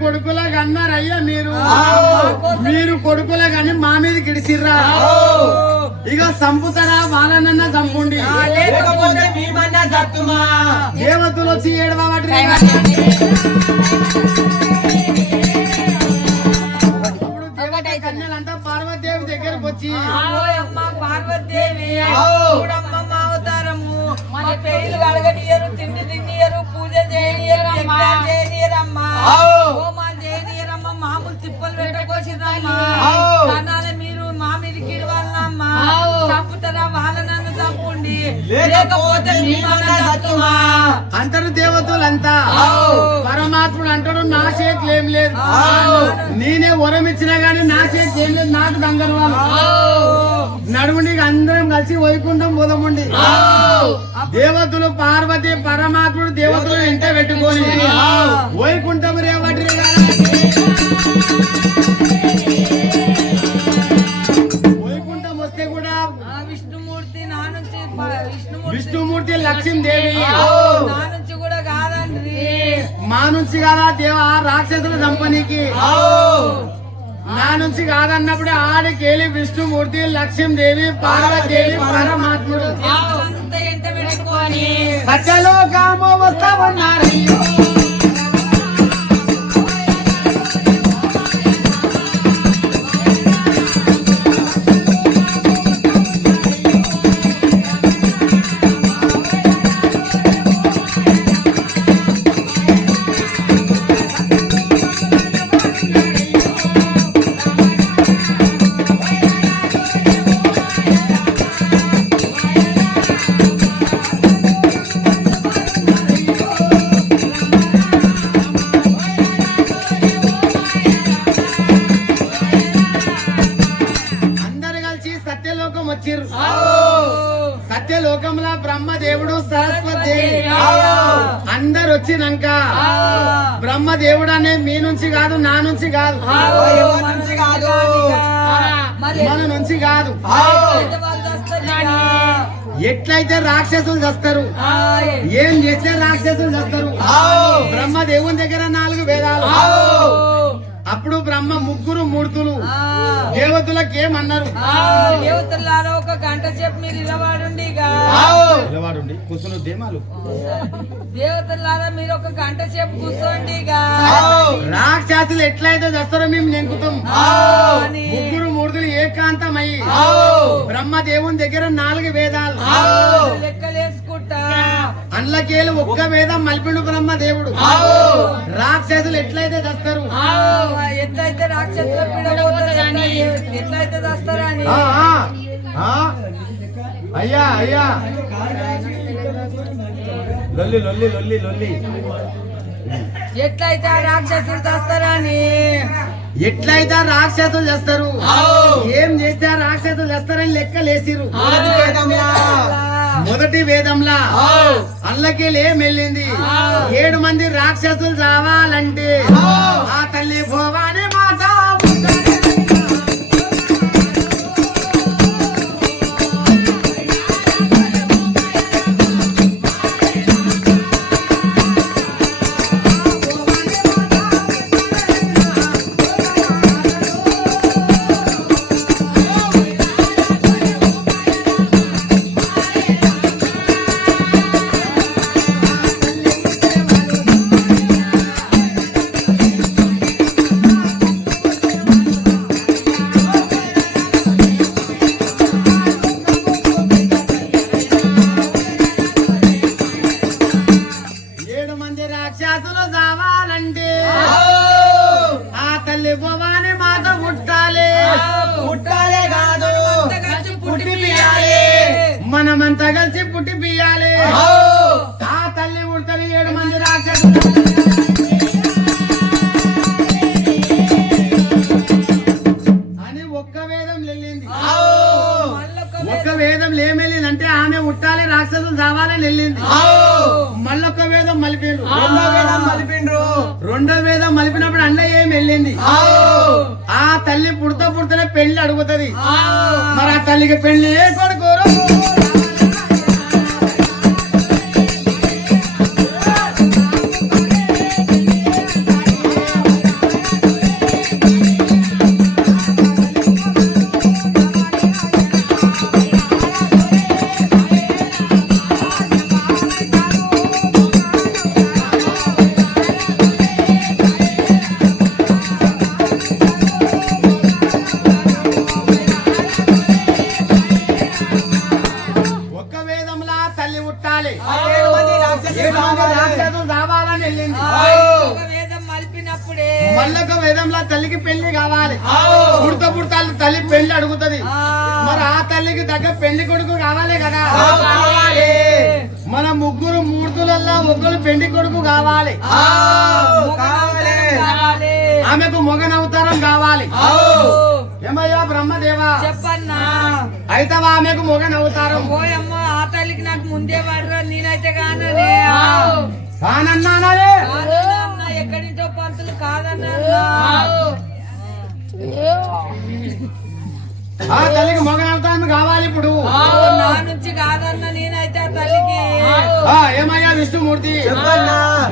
కొడుకులకు అన్నారయ్యా మీరు కొడుకులకు అని మా మీద గిడిసిర్రా ఇక సంపుతారా వాళ్ళనన్నా చంపుండి దేవతలు వచ్చి ఏడవబట్టి కన్యలంతా పార్వతీదేవి దగ్గరకు వచ్చి పార్వతీదేవి అవతారము మన పెళ్లి అడగనియరు తిండి తినియరు పూజ చేయనియరు చేయనియరమ్మా హోమాలు చేయనియరమ్మా మామూలు తిప్పలు పెట్టకోసిరమ్మా కన్నాలి మీరు మా మీద కిడవాలమ్మా చంపుతారా వాళ్ళ నన్ను చంపుండి లేకపోతే అంటారు దేవతలంతా పరమాత్ముడు అంటాడు నా చేతులు ఏం లేదు నేనే వరం ఇచ్చినా గానీ నా చేతి ఏం లేదు నాకు దంగరు వాళ్ళు నడుముండి అందరం కలిసి వైకుంఠం పోదముండి దేవతలు పార్వతి పరమాత్ముడు దేవతలు వెంట పెట్టుకొని వైకుంఠం రేవటి వైకుంఠం వస్తే కూడా విష్ణుమూర్తి నా నుంచి విష్ణుమూర్తి లక్ష్మీదేవి నా నుంచి కూడా కాదండి మా నుంచి కాదా దేవ రాక్షసుల చంపనీకి నా నుంచి కాదన్నప్పుడు ఆడికెళ్ళి విష్ణుమూర్తి లక్ష్మీదేవి పార్వతీదేవి పరమాత్ముడు సత్యలోకము వస్తామన్నారయ్యో సత్యలోకంలో బ్రహ్మదేవుడు సరస్వతి అందరు వచ్చినాక బ్రహ్మదేవుడు అనే మీ నుంచి కాదు నా నుంచి కాదు మన నుంచి కాదు ఎట్లయితే రాక్షసులు చేస్తారు ఏం చేస్తే రాక్షసులు చేస్తారు బ్రహ్మదేవుని దగ్గర 4 వేదాలు అప్పుడు బ్రహ్మ ముగ్గురు మూర్తులు దేవతలకు ఏమన్నారు దేవతలారా ఒక గంట సేపు మీరు నిలబడండి కూర్చుని దేమాలు దేవతలారా మీరు ఒక గంట సేపు కూర్చోండి రాక్షసులు ఎట్లయితే చేస్తారో మేము నెంకుతాం ముగ్గురు మూర్తులు ఏకాంతమై బ్రహ్మదేవుని దగ్గర 4 వేదాలు లెక్కలేసుకుంటా అందులోకేళ్ళు ఒక్క వేదం మలిపిండు బ్రహ్మదేవుడు రాక్షసులు ఎట్లయితే చేస్తారు ఎట్లయితే రాక్షసుల ఎట్లయితే చేస్తారా అని అయ్యా అయ్యా లొల్లి లొల్లి లొల్లి లొల్లి ఎట్లయితే రాక్షసులు చేస్తారా అని ఎట్లయితే రాక్షసులు చేస్తారు ఏం చేస్తే రాక్షసులు చేస్తారని లెక్కలేసిరు మొదటి వేదంలా అల్లకెళ్ళి ఏం వెళ్ళింది 7 మంది రాక్షసులు చావాలంటే ఆ తల్లి భవాని మాత రాక్షసులు చావాలంటే ఆ తల్లి భవాని మాత పుట్టాలే కాదు పుట్టి పియాలి మనమంతా కలిసి పుట్టి పియాలి ఆ తల్లి పుడతని 7 మంది రాక్షసులు అని ఒక్క వేదం వెళ్ళింది ఒక్క వేదం ఏమెళ్ళిందంటే ఆమె పుట్టాలి రాక్షసులు చావాలని వెళ్ళింది మళ్ళొక్క వేదం మలిపిండ్రు రెండో వేదం మలిపినప్పుడు అన్న ఏం వెళ్ళింది ఆ తల్లి పుడతనే పెళ్లి అడుగుతుంది మరి ఆ తల్లికి పెళ్లి కొడుకోరు మళ్ళొక వేదంలో తల్లికి పెళ్లి కావాలి. పుడత పుడతాలు తల్లి పెళ్లి అడుగుతది. మరి ఆ తల్లికి దగ్గర పెళ్లి కొడుకు కావాలి కదా. మన ముగ్గురు మూర్తులల్లో ఒకరు పెళ్లి కొడుకు కావాలి. ఆమెకు మొగనవతారం కావాలి. ఏమయ్యా బ్రహ్మదేవా చెప్పన్నా అయితే ఆమెకు మొగనవతారం. ఓయమ్మ ఆ తల్లికి నాకు ముందే పడరా నేనైతే కాననే కానన్నానే అన్న ఎక్కడింటో పంతులు కాదన్నా ఆ తల్లికి మొగనవతారం కావాలి. ఇప్పుడు నా నుంచి కాదన్న నేనైతే ఆ తల్లికి ఏమయ్యా విష్ణుమూర్తి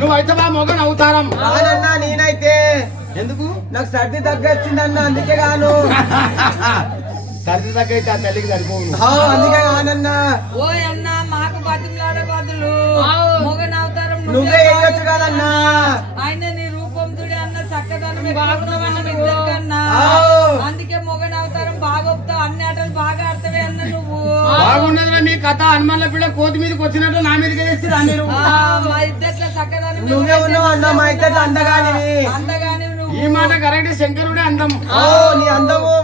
నువ్వు అయితే మొగన్ అవతారం. నేనైతే ఎందుకు నాకు సర్ది తగ్గొచ్చిందన్న అందుకే గాను సర్ది తగ్గైతే ఆ తల్లికి సరిపోవు. అందుకే కానన్నా ఓ అన్న మాకు బతిమలాడే బదులు మొగన్ అవతారం నువ్వే వేయొచ్చు కదన్నా. ఆయన నీ రూపం చూడి అన్న చక్కదనం కన్నా అందుకే మొగన్ అవతారం బాగా ఒప్పుతావు అన్ని ఆటలు బాగా ఆడతావే అన్న నువ్వు బాగున్నదిరా మీ కథ. హనుమాన్ల పిల్ల కోతి మీదకి వచ్చినట్టు నా మీదకి వేస్తారా మీరు? మా ఇద్దట్లో చక్కదనం నువ్వే ఉన్నావు అన్న మా ఇద్దరు అందగాని. అందగానే నువ్వు ఈ మాట కరెక్ట్. శంకరుడే అందం. నీ అందము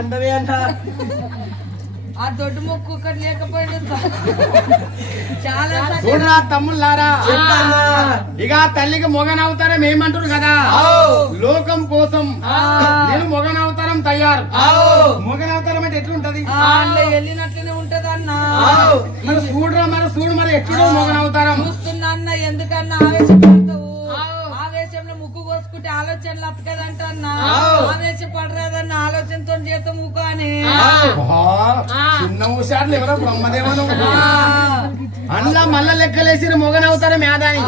అందమే అంట. ఆ దొడ్డు మొక్కు ఒకటి లేకపోయింది చాలా చూడరా తమ్ముళ్ళారా, ఇక ఆ తల్లికి మొగనవతారం ఏమంటారు కదా, లోకం కోసం నేను మొగనవతారం తయారు. మొగనవతారం అంటే ఎట్లుంటది? అందులో వెళ్ళినట్లనే ఉంటది అన్న మరి చూడరా, మరి చూడు మరి ఎట్లుంటది మొగనవతారం. చూస్తున్నా అన్న ఎందుకన్నా ఆవేశపడతావు ఆవేశంలో ముక్కు కోసుకుంటే ఆలోచనలు అత్తకదంట అన్న ఆవేశపడరాదన్న ఆలోచనతో చేత ముక్కు అని చిన్న హుషార్లు ఎవరో బ్రహ్మదేవను అందులో మల్ల లెక్కలేసిన మొగనవతారం యాదాని.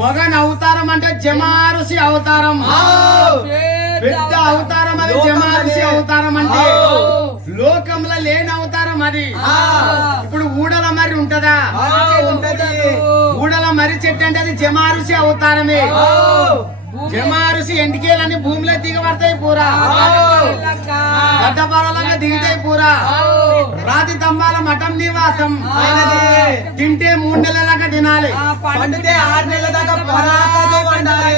మొగనవతారం అంటే జమారుషి అవతారం. పెద్ద అవతారం అది. జమారుషి అవతారం అంటే లోకంలో లేని అవతారం అది. ఇప్పుడు ఊడల మరి ఉంటదా? ఊడల మరి చెట్టు అంటే అది జమారుషి అవతారమే. జమారుషి ఎంటికేలన్నీ భూమిలో దిగబడతాయి పూరా. గడ్డపారలంగా దిగుతాయి పూరా. రాతి తంబాల మఠం నివాసం. తింటే 3 నెలలాగా తినాలి, పండితే 6 నెలల దాకా పరాకాతో వండాలి.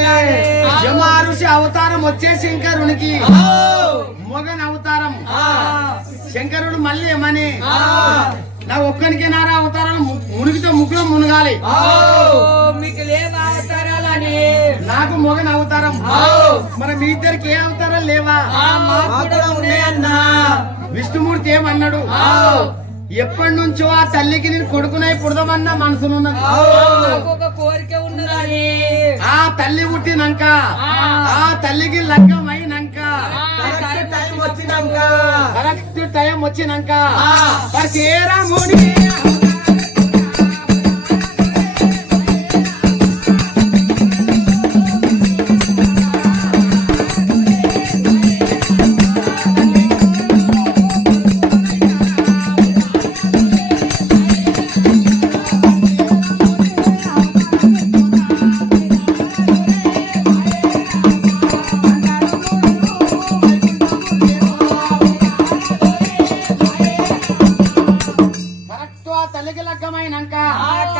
జమారుషి అవతారం వచ్చే శంకరునికి మొగన్ అవతారం. శంకరుడు మళ్ళీ ఏమని నా ఒక్కనికి నారా అవతారాలు మునిగితో ముగ్గులో మునగాలి. మీకు లేవా అవతారాలని నాకు మొగన్ అవతారం. మరి మీ ఇద్దరికి ఏ అవతారాలు లేవా? ఉన్నాయన్నా. విష్ణుమూర్తి ఏమన్నాడు? ఎప్పటి నుంచో ఆ తల్లికి నేను కొడుకునై పుడదామన్న మనసునున్నది. నాకు ఒక కోరిక ఉన్నదని ఆ తల్లి పుట్టినాక ఆ తల్లికి లగ్గం అయినాక కరెక్ట్ టైం వచ్చినాక కరెక్ట్ టైం వచ్చినాక పరశురాముడి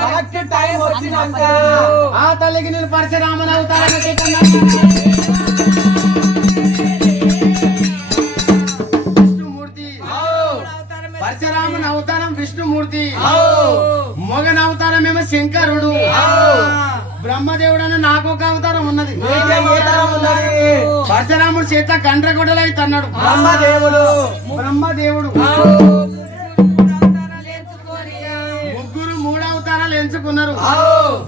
కరెక్ట్ టైం వచ్చినాక ఆ తల్లికి నేను పరశురాముని అవతారం విష్ణుమూర్తి. పరశురాముని అవతారం విష్ణుమూర్తి. మొగన్ అవతారం ఏమో శంకరుడు. బ్రహ్మదేవుడు అని నాకు ఒక అవతారం ఉన్నది. పరశురాముడు చేత కండ్రగొడలు అయితే అన్నాడు బ్రహ్మదేవుడు. బ్రహ్మదేవుడు ముగ్గురు 3 అవతారాలు ఎంచుకున్నారు.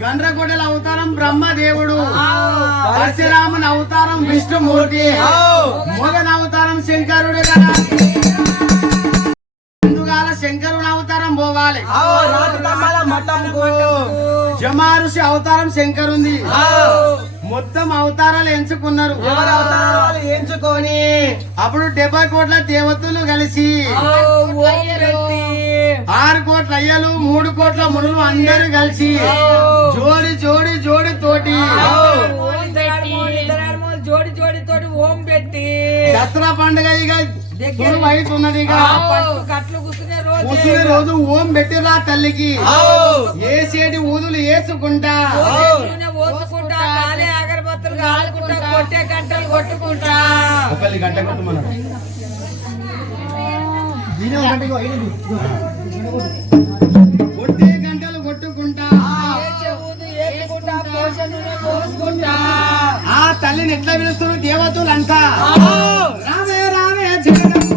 గండ్రగొడ్డల అవతారం బ్రహ్మదేవుడు, పరశురాముని అవతారం విష్ణుమూర్తి, మొగన్ అవతారం శంకరుడు కదా. ముందుగాల శంకరుని అవతారం పోవాలి. జమారుషి అవతారం శంకరుంది. మొత్తం అవతారాలు ఎంచుకున్నారు. ఎంచుకొని అప్పుడు 70 కోట్ల దేవతలు కలిసి 6 కోట్ల అయ్యలు 3 కోట్ల మునులు అందరూ కలిసి జోడి జోడి జోడి తోటి జోడి జోడి తోటి ఓం పెట్టి దసరా పండుగ ఇక సురువు అవుతున్నది. ఇక కట్లు కూర్చునే రోజు కూర్చునే రోజు ఓం పెట్టిరా తల్లికి ఏసేటి ఊదులు వేసుకుంటా ఓసుకుంటా కాలే అగరబత్తులు కాలుకుంటా కొట్టే గంటలు కొట్టుకుంటా ఒకళ్ళి గంట కొట్టుమన్నాడు. కొట్టే గంటలు కొట్టుకుంటా ఏ చెవుదు ఏసుకుంటా పోషణను పోసుకుంటా ఆ తల్లిని ఎట్లా పిలుస్తారు దేవతలంతా రామే రామే జగదమ్మ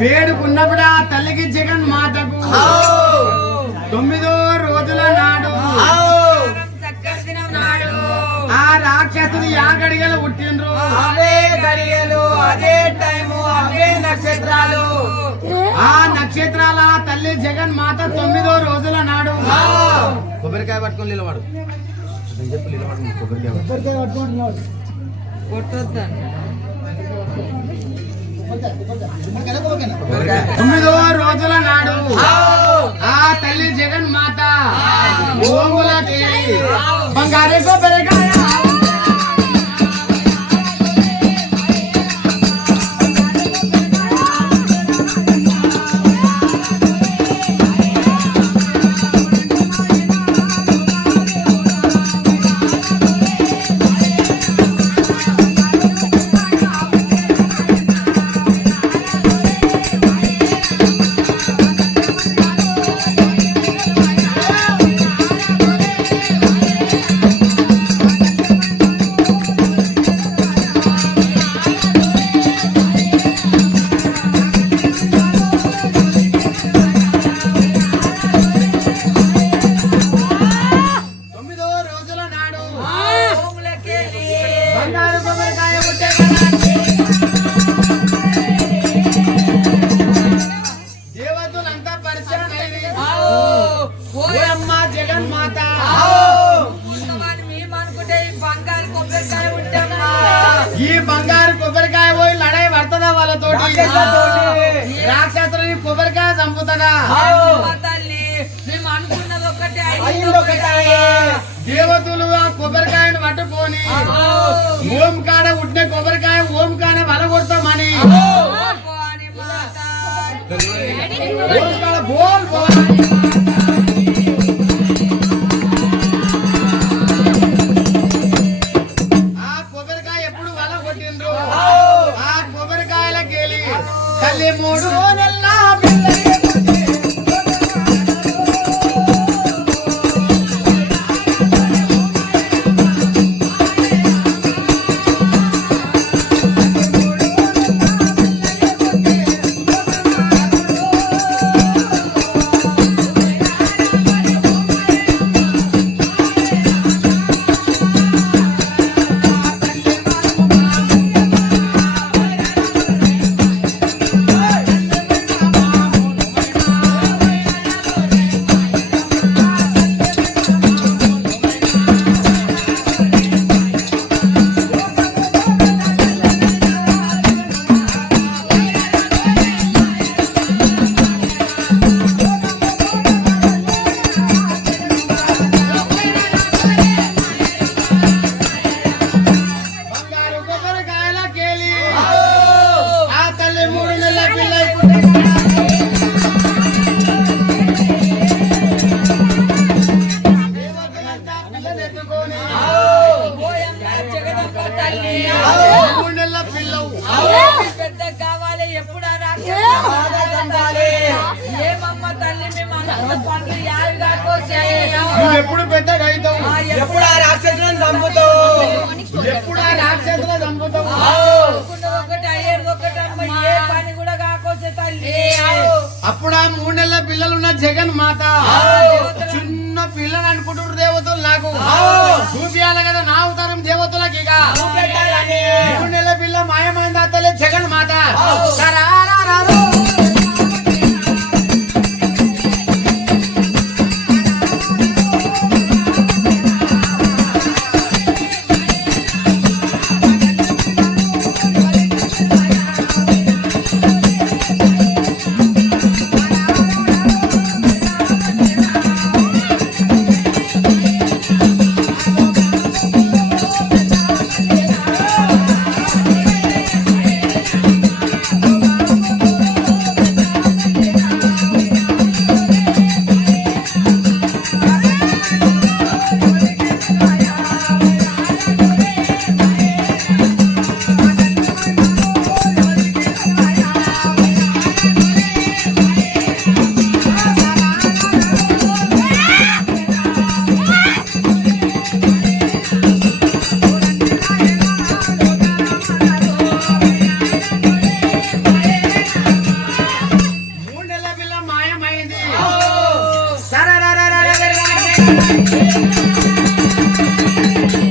వేడుకున్నప్పుడు ఆ తల్లికి జగన్ మాతకు 9వ రోజుల నాడు ఆ రాక్షసులు యా గడియలు పుట్టిండ్రు, అవే గడియలు, అదే టైము, అవే నక్షత్రాలు. ఆ నక్షత్రాల తల్లి జగన్ మాత 9వ రోజుల నాడు కొబ్బరికాయ పట్టుకొని నిలబడు. కొబ్బరికాయ పట్టుకొని తొమ్మిదవ రోజుల నాడు ఆ తల్లి జగన్ మాత ఓములకి బంగారు కొబ్బరికాయ బంగారు కొబ్బరికాయ పుట్టే దేవతలంతా పరిచయం అయింది ఓయమ్మ జగన్ మాత ఈ బంగారు కొబ్బరికాయ పోయి లడాయి పడుతుందా వాళ్ళతోటి రాక్షసుని కొబ్బరికాయ చంపుతుందా మేము అనుకున్నది ఒకటే దేవతలు ఆ కొబ్బరికాయను పట్టుకొని ఓం కాడ ఉట్టిన కొబ్బరికాయ ఓం కాడ వలగొడతామని ఓం కాడ బోల్ బోల్ ఆ కొబ్బరికాయ ఎప్పుడు వలగొట్టిండ్రు ఆ కొబ్బరికాయలకెళ్ళి తల్లి 3 నెలల పిల్ల పెద్ద కావాలి ఎప్పుడు ఏమమ్మ తల్లి మేము అన్న పనులు యావి నువ్వు ఎప్పుడు పెద్దగా అవుతావు ఎప్పుడు ఆ రాక్షసులను చంపుతావు ఎప్పుడు ఆ రాక్షసులను చంపుతావు ఒకటి అయ్యేది ఒకటి అమ్మ ఏ పని కూడా కాకొచ్చే తల్లి అప్పుడు ఆ 3 నెలల పిల్లలున్న జగన్ మాత చిన్న పిల్లని అనుకుంటున్నారు దేవతలు నాకు చూపియాలి కదా నా అవతారం దేవతలకి ఇక 3 నెలల పిల్ల మాయమైంది అత్తలే జగన్ మాత